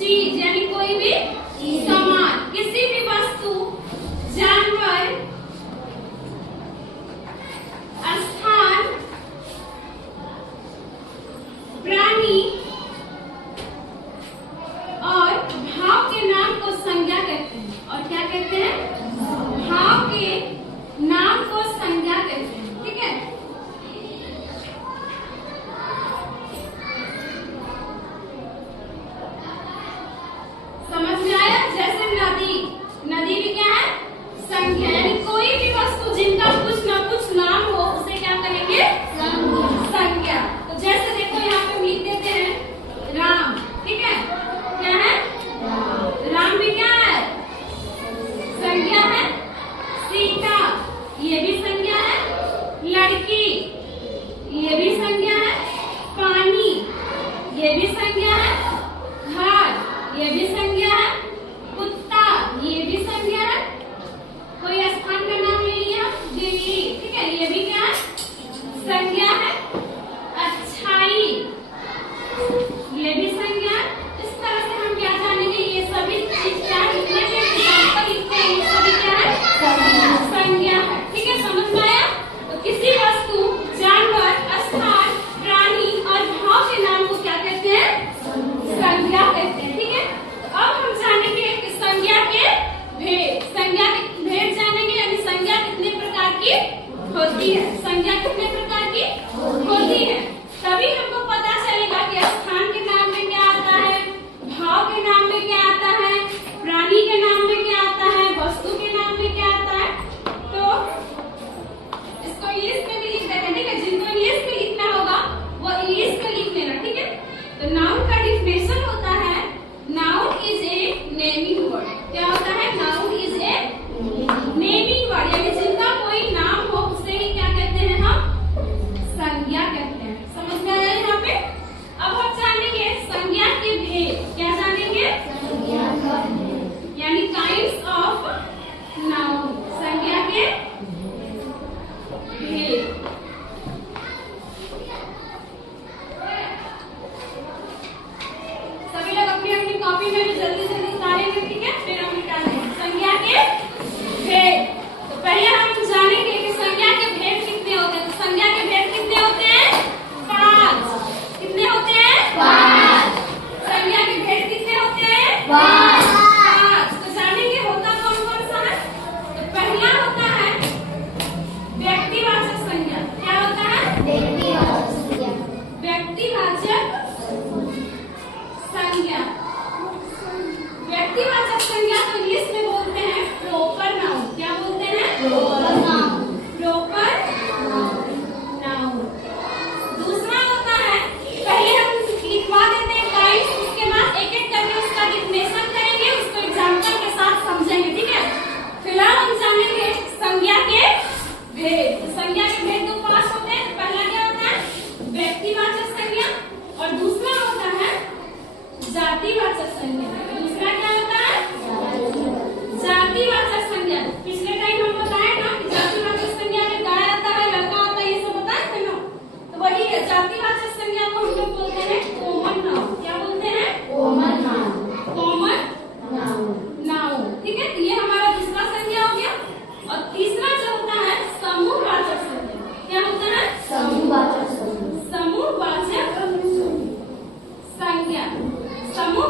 चीज यानी कोई भी सामान, किसी भी वस्तु, जानवर, स्थान, प्राणी और भाव के नाम को संज्ञा कहते हैं। और क्या कहते हैं? भाव के नाम को संज्ञा कहते हैं। ठीक है, समझ में आया? जैसे नदी, नदी भी क्या है? संज्ञा, यानी कोई भी वस्तु जिनका कुछ ना कुछ नाम हो उसे क्या कहेंगे? संज्ञा। तो जैसे देखो यहाँ पे लिख देते हैं राम। ठीक है, क्या है? राम भी क्या है? संज्ञा है। सीता, ये भी संज्ञा है। लड़की, ये भी संज्ञा है। पानी, ये भी संज्ञा है। घर, ये भी संज्ञा है। कुत्ता, ये भी संज्ञा है। कोई स्थान का नाम ले लिया, दिल्ली। ठीक है, ये भी क्या है? संज्ञा है। अच्छाई, ये भी संज्ञा है। इस तरह से हम क्या जानेंगे? ये सभी चीज क्या है? जितने भी एग्जाम्पल लिखते हैं ये सभी क्या है? संज्ञा है। ठीक है, समझ में आया? तो किसी वस्तु, जानवर, स्थान, प्राणी और भाव के नाम को क्या कहते हैं? संज्ञा कहते हैं। ठीक है, तो अब हम जानेंगे कि संज्ञा के भेद। संज्ञा के भेद जानेंगे, यानी संज्ञा कितने प्रकार की होती है। संज्ञा कितने प्रकार की होती है, तभी हमको पता चलेगा कि स्थान के नाम में क्या आता है, भाव के नाम में क्या आता है, प्राणी के नाम में क्या आता है, वस्तु के नाम में क्या आता है। तो इसको इंग्लिश में भी लिख देते हैं। ठीक है, जिनको इंग्लिश में लिखना होगा वो इंग्लिश में लिख लेना। ठीक है, तो नाउन का डिफिनेशन होता है, noun is a naming word. क्या होता है? Noun is a naming word, यानी जिनका कोई नाम हो उसे ही क्या कहते हैं? हम संज्ञा कहते हैं। समझ में आया यहाँ पे? अब हम जानेंगे संज्ञा के भेद। क्या जानेंगे? यानी काइंड्स ऑफ नाउन, संज्ञा के भेद। सभी लोग अपनी अपनी कॉपी में भी जल्दी जल्दी उतारेंगे। ठीक है, फिर हम निकालेंगे संज्ञा के भेद। तो पहले हम जानेंगे कि संज्ञा के भेद कितने होते हैं। तो संज्ञा के भेद कितने होते हैं? 5। कितने होते हैं? 5। संज्ञा के भेद कितने होते हैं? 5। तो जानेंगे होता कौन कौन सा है। तो पहला होता है व्यक्तिवाचक संज्ञा। क्या होता है? व्यक्तिवाचक संज्ञा। व्यक्तिवाचक संज्ञा तो इंग्लिश में बोलते हैं प्रॉपर नाउन। क्या बोलते हैं? Proper noun. दूसरा होता है, पहले हम लिखवा देते हैं टाइप्स, उसके बाद एक एक करके उसका डिफिनेशन करेंगे, उसको एग्जांपल के साथ समझेंगे। ठीक है, फिलहाल हम जानेंगे संज्ञा के भेद। तो संज्ञा के भेद तो 5 होते हैं। पहला क्या होता है? व्यक्तिवाचक संज्ञा, और दूसरा होता है जातिवाचक संज्ञा। दूसरा क्या होता है? जातिवाचक संज्ञा। पिछले टाइम हम बताए ना कि जातिवाचक संज्ञा में गाय आता है, लड़का आता है, ये सब बताए थे ना। तो वही है, जातिवाचक संज्ञा को हम लोग बोलते हैं कॉमन नाउन। क्या बोलते हैं? Common noun. ठीक है, तो ये हमारा दूसरा संज्ञा हो गया। और तीसरा जो होता है समूहवाचक संज्ञा। क्या होता है? समूहवाचक संज्ञा। समूह